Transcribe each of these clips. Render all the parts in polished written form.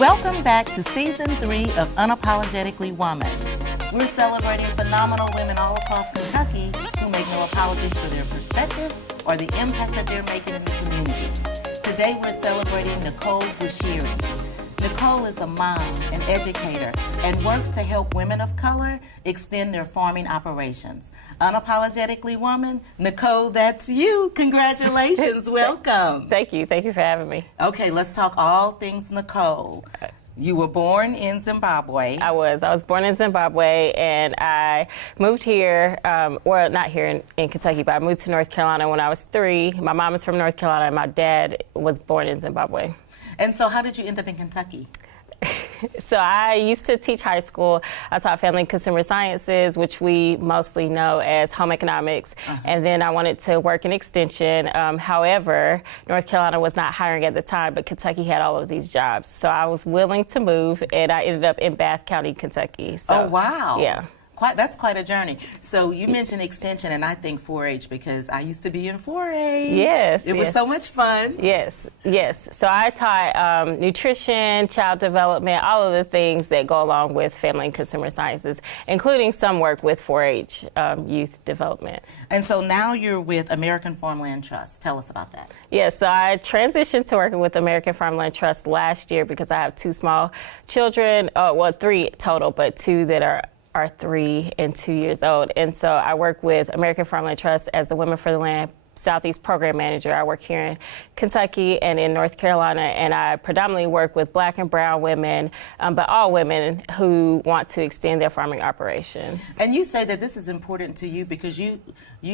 Welcome back to Season 3 of Unapologetically Woman. We're celebrating phenomenal women all across Kentucky who make no apologies for their perspectives or the impacts that they're making in the community. Today we're celebrating Nicole Bushiri. Nicole is a mom, an educator, and works to help women of color extend their farming operations. Unapologetically Woman, Nicole, that's you. Congratulations. Welcome. Thank you. Thank you for having me. Okay, let's talk all things Nicole. You were born in Zimbabwe. I was born in Zimbabwe, and I moved here, well, not here in Kentucky, but I moved to North Carolina when I was 3. My mom is from North Carolina, and my dad was born in Zimbabwe. And so how did you end up in Kentucky? So I used to teach high school. I taught family and consumer sciences, which we mostly know as home economics. And then I wanted to work in extension. However, North Carolina was not hiring at the time, but Kentucky had all of these jobs. So I was willing to move, and I ended up in Bath County, Kentucky. So, oh, wow. Yeah. That's quite a journey. So you mentioned extension, and I think 4-H because I used to be in 4-H. Yes. It was so much fun. Yes, yes. So I taught nutrition, child development, all of the things that go along with family and consumer sciences, including some work with 4-H youth development. And so now you're with American Farmland Trust. Tell us about that. Yes, so I transitioned to working with American Farmland Trust last year because I have 2 small children, well, 3 total, but 2 that are 3 and 2 years old. And so I work with American Farmland Trust as the Women for the Land Southeast Program Manager. I work here in Kentucky and in North Carolina, and I predominantly work with Black and brown women, but all women who want to extend their farming operations. And you say that this is important to you because you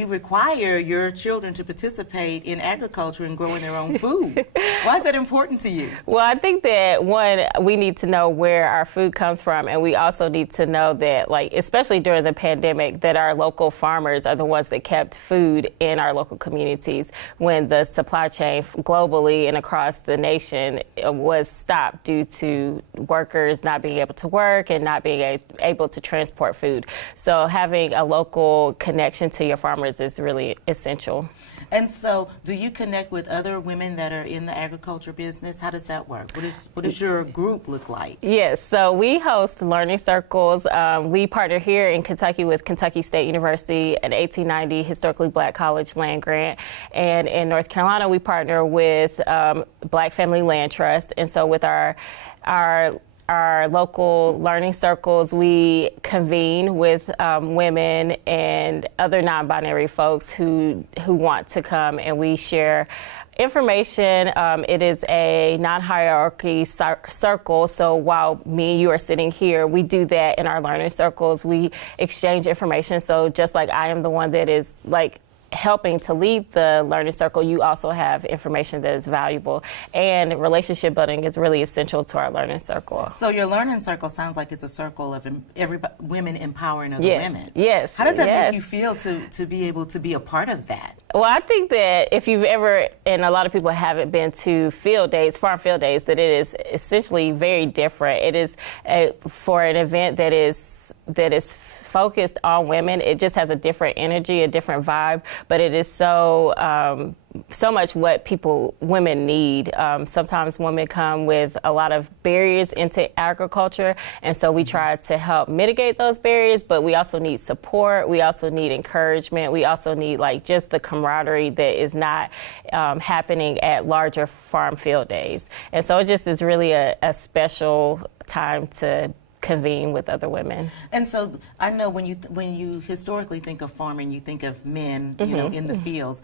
require your children to participate in agriculture and growing their own food. Why is that important to you? Well, I think that, one, we need to know where our food comes from, and we also need to know that, like, especially during the pandemic, that our local farmers are the ones that kept food in our local communities when the supply chain globally and across the nation was stopped due to workers not being able to work and not being able to transport food. So having a local connection to your farmers is really essential. And so do you connect with other women that are in the agriculture business? How does that work? What does your group look like? Yes, so we host learning circles. We partner here in Kentucky with Kentucky State University, an 1890 historically Black college land grant. And in North Carolina, we partner with Black Family Land Trust. And so with our local learning circles, we convene with women and other non-binary folks who want to come, and we share information. It is a non-hierarchy circle, so while me and you are sitting here, we do that in our learning circles. We exchange information, so just like I am the one that is like helping to lead the learning circle, you also have information that is valuable, and relationship building is really essential to our learning circle. So your learning circle sounds like it's a circle of women empowering other yes. women. Yes. How does that yes. make you feel to be able to be a part of that? Well, I think that if you've ever, and a lot of people haven't been to field days, farm field days, that it is essentially very different. It is for an event that is focused on women. It just has a different energy, a different vibe, but it is so much what women need. Sometimes women come with a lot of barriers into agriculture, and so we try to help mitigate those barriers, but we also need support. We also need encouragement. We also need like just the camaraderie that is not happening at larger farm field days. And so it just is really a special time to convene with other women. And so I know when you historically think of farming, you think of men, you know, in the fields.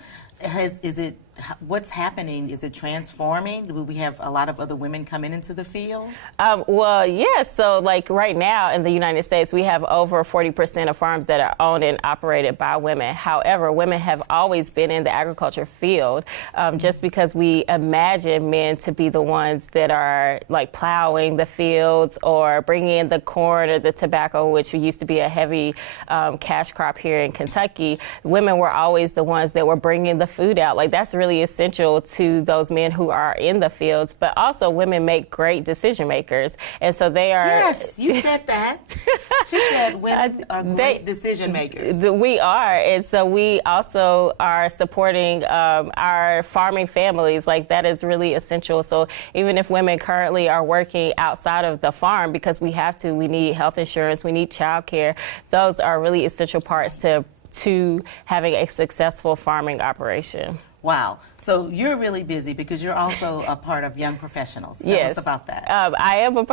What's happening? Is it transforming? Do we have a lot of other women coming into the field? Well, yes. So like right now in the United States, we have over 40% of farms that are owned and operated by women. However, women have always been in the agriculture field just because we imagine men to be the ones that are like plowing the fields or bringing in the corn or the tobacco, which used to be a heavy cash crop here in Kentucky. Women were always the ones that were bringing the food out. Like that's really essential to those men who are in the fields, but also women make great decision makers. And so they are. Yes, you said that. She said women are great decision makers. We are. And so we also are supporting our farming families. Like, that is really essential. So even if women currently are working outside of the farm, because we have to, we need health insurance, we need child care, those are really essential parts to having a successful farming operation. Wow. So you're really busy because you're also a part of Young Professionals. Tell us about that. I am a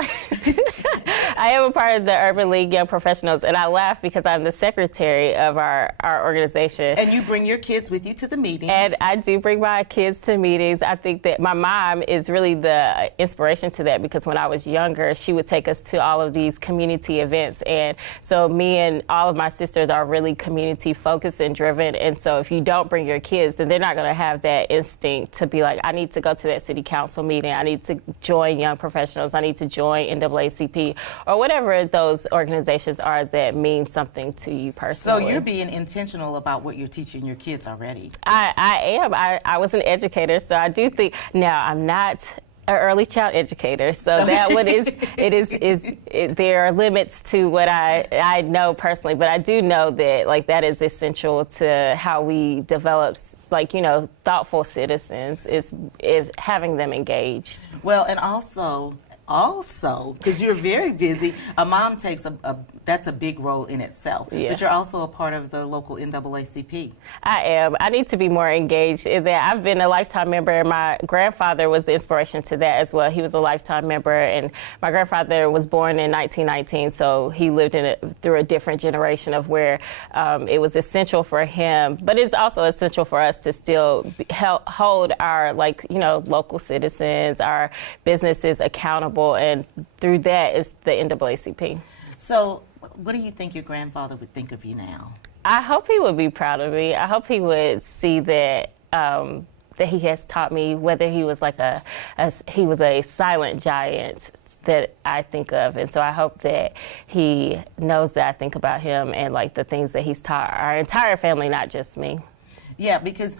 part of the Urban League Young Professionals, and I laugh because I'm the secretary of our organization. And you bring your kids with you to the meetings. And I do bring my kids to meetings. I think that my mom is really the inspiration to that, because when I was younger, she would take us to all of these community events. And so me and all of my sisters are really community focused and driven. And so if you don't bring your kids, then they're not going to have that instinct to be like, I need to go to that city council meeting, I need to join Young Professionals, I need to join NAACP, or whatever those organizations are that mean something to you personally. So you're being intentional about what you're teaching your kids already. I am. I was an educator, so I do think, now I'm not an early child educator, so that one there are limits to what I know personally, but I do know that, like, that is essential to how we develop, like, you know, thoughtful citizens, is having them engaged. Well, and also, because you're very busy, a mom takes that's a big role in itself. Yeah. But you're also a part of the local NAACP. I am. I need to be more engaged in that. I've been a lifetime member, and my grandfather was the inspiration to that as well. He was a lifetime member, and my grandfather was born in 1919, so he lived through a different generation of where it was essential for him, but it's also essential for us to still hold our, like, you know, local citizens, our businesses accountable, and through that is the NAACP. So what do you think your grandfather would think of you now? I hope he would be proud of me. I hope he would see that that he has taught me, whether he was like he was a silent giant that I think of. And so I hope that he knows that I think about him and, like, the things that he's taught our entire family, not just me. Yeah, because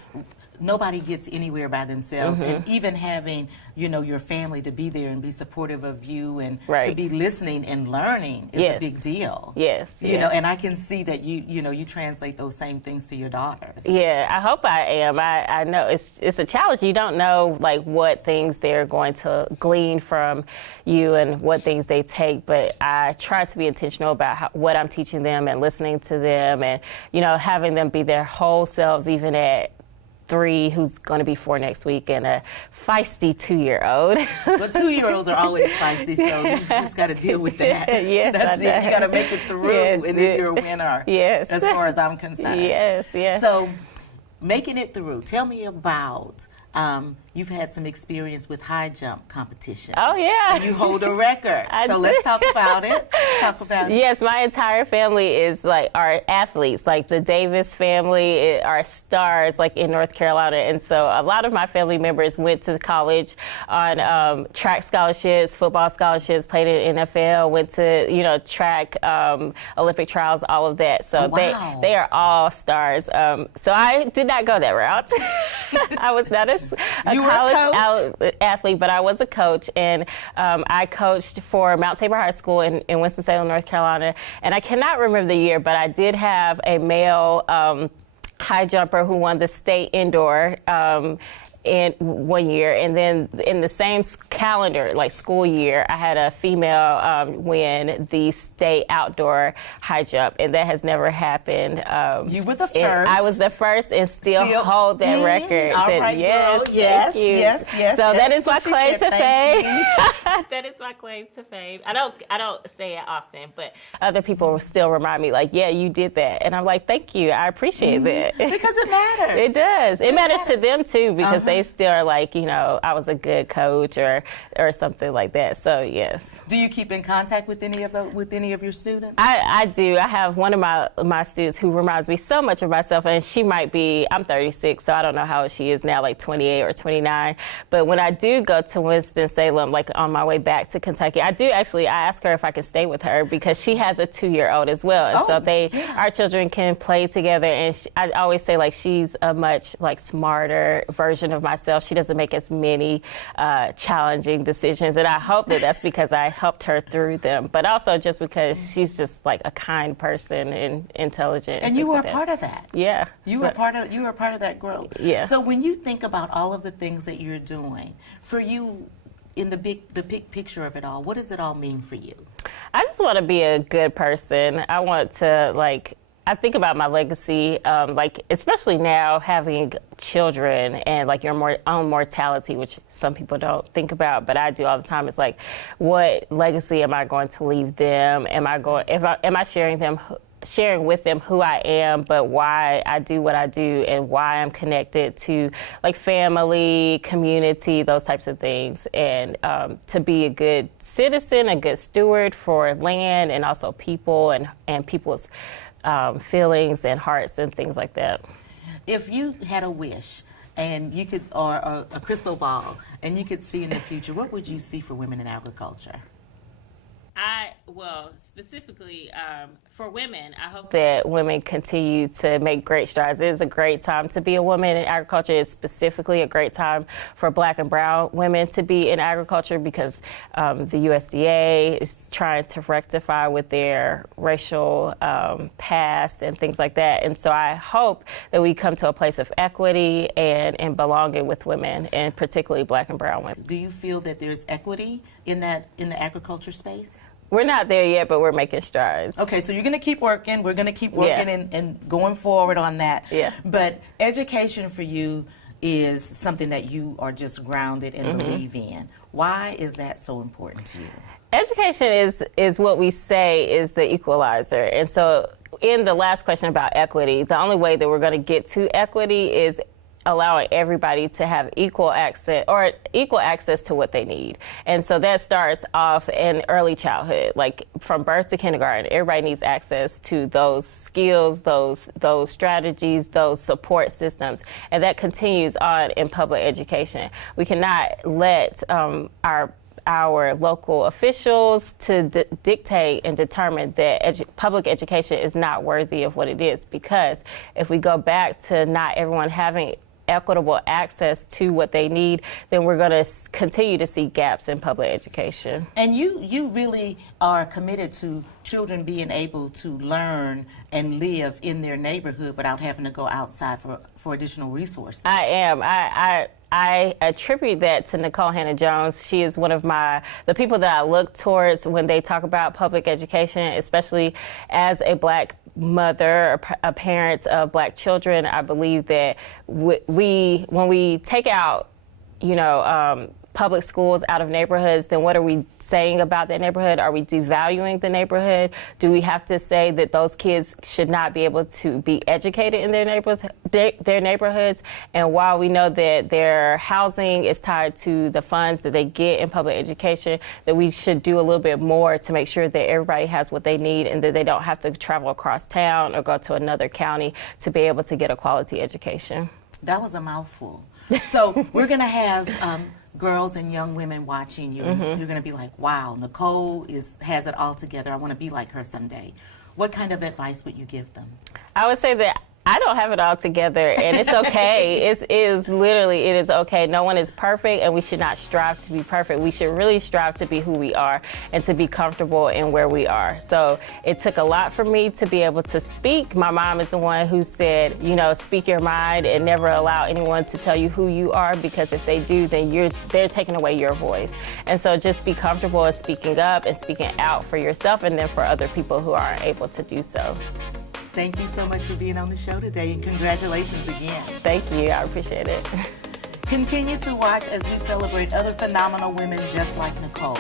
nobody gets anywhere by themselves, Mm-hmm. and even having, you know, your family to be there and be supportive of you and Right. to be listening and learning is Yes. a big deal. Yes. You know, and I can see that you translate those same things to your daughters. Yeah, I hope I am. I know it's a challenge. You don't know, like, what things they're going to glean from you and what things they take, but I try to be intentional about what I'm teaching them and listening to them, and, you know, having them be their whole selves, even at 3, who's going to be 4 next week, and a feisty 2-year-old. But 2-year-olds are always feisty, so you just got to deal with that. Yes, That's it. You got to make it through, Yes, and then you're a winner. Yes. As far as I'm concerned. Yes, yes. So, making it through. Tell me about. You've had some experience with high jump competition. Oh, yeah. And you hold a record. So let's talk about it. Yes, my entire family is, like, our athletes. Like, the Davis family are stars, like, in North Carolina. And so a lot of my family members went to college on track scholarships, football scholarships, played in NFL, went to, you know, track, Olympic trials, all of that. So wow. they are all stars. So I did not go that route. I was not a college athlete, but I was a coach, and I coached for Mount Tabor High School in Winston-Salem, North Carolina. And I cannot remember the year, but I did have a male high jumper who won the state indoor in 1 year, and then in the same calendar, like school year, I had a female win the state outdoor high jump, and that has never happened. You were the first. I was the first, and still hold that record. All right, yes, girl. Yes, thank you. yes. So yes. that is my claim to fame. You. That is my claim to fame. I don't say it often, but other people still remind me, like, yeah, you did that, and I'm like, thank you, I appreciate that. Because it matters. It does. It matters to them too, because they still are like, you know, I was a good coach or something like that. So yes. Do you keep in contact with any of your students? I do. I have one of my students who reminds me so much of myself, and she might be, I'm 36, so I don't know how old she is now, like 28 or 29. But when I do go to Winston-Salem, like on my way back to Kentucky. I asked her if I could stay with her because she has a 2-year-old as well. And so our children can play together. And I always say, like, she's a much, like, smarter version of myself. She doesn't make as many challenging decisions. And I hope that that's because I helped her through them. But also just because she's just, like, a kind person and intelligent. And you were a part of that. Yeah. You were a part of that growth. Yeah. So when you think about all of the things that you're doing, for you, in the big picture of it all, what does it all mean for you? I just want to be a good person. I want to, like, I think about my legacy, like, especially now having children and, like, your own mortality, which some people don't think about, but I do all the time. It's like, what legacy am I going to leave them? Am I sharing with them who I am, but why I do what I do and why I'm connected to, like, family, community, those types of things, and to be a good citizen, a good steward for land and also people and people's feelings and hearts and things like that. If you had a wish and you could, or a crystal ball, and you could see in the future, what would you see for women in agriculture? Specifically for women, I hope that women continue to make great strides. It is a great time to be a woman in agriculture. It's specifically a great time for Black and brown women to be in agriculture because the USDA is trying to rectify with their racial past and things like that. And so I hope that we come to a place of equity and belonging with women, and particularly Black and brown women. Do you feel that there's equity in the agriculture space? We're not there yet, but we're making strides. Okay, so you're going to keep working. We're going to keep working and going forward on that. Yeah. But education for you is something that you are just grounded and believe in. Why is that so important to you? Education is what we say is the equalizer. And so in the last question about equity, the only way that we're going to get to equity is allowing everybody to have equal access to what they need. And so that starts off in early childhood, like from birth to kindergarten. Everybody needs access to those skills, those strategies, those support systems, and that continues on in public education. We cannot let our local officials to dictate and determine that public education is not worthy of what it is, because if we go back to not everyone having equitable access to what they need, then we're going to continue to see gaps in public education. And you really are committed to children being able to learn and live in their neighborhood without having to go outside for additional resources. I am. I attribute that to Nicole Hannah-Jones. She is one of the people that I look towards when they talk about public education, especially as a Black mother, a parent of Black children. I believe that when we take out, public schools out of neighborhoods, then what are we saying about that neighborhood? Are we devaluing the neighborhood? Do we have to say that those kids should not be able to be educated in their neighborhoods? And while we know that their housing is tied to the funds that they get in public education, that we should do a little bit more to make sure that everybody has what they need and that they don't have to travel across town or go to another county to be able to get a quality education. That was a mouthful. So we're going to have girls and young women watching you. You're going to be like, wow, Nicole has it all together. I want to be like her someday. What kind of advice would you give them? I would say that I don't have it all together, and it's okay. It is okay. No one is perfect, and we should not strive to be perfect. We should really strive to be who we are and to be comfortable in where we are. So it took a lot for me to be able to speak. My mom is the one who said, speak your mind and never allow anyone to tell you who you are, because if they do, then they're taking away your voice. And so just be comfortable in speaking up and speaking out for yourself and then for other people who aren't able to do so. Thank you so much for being on the show today, and congratulations again. Thank you. I appreciate it. Continue to watch as we celebrate other phenomenal women just like Nicole.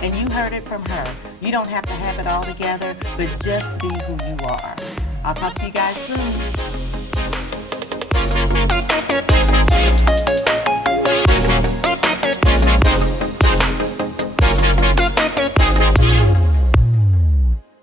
And you heard it from her. You don't have to have it all together, but just be who you are. I'll talk to you guys soon.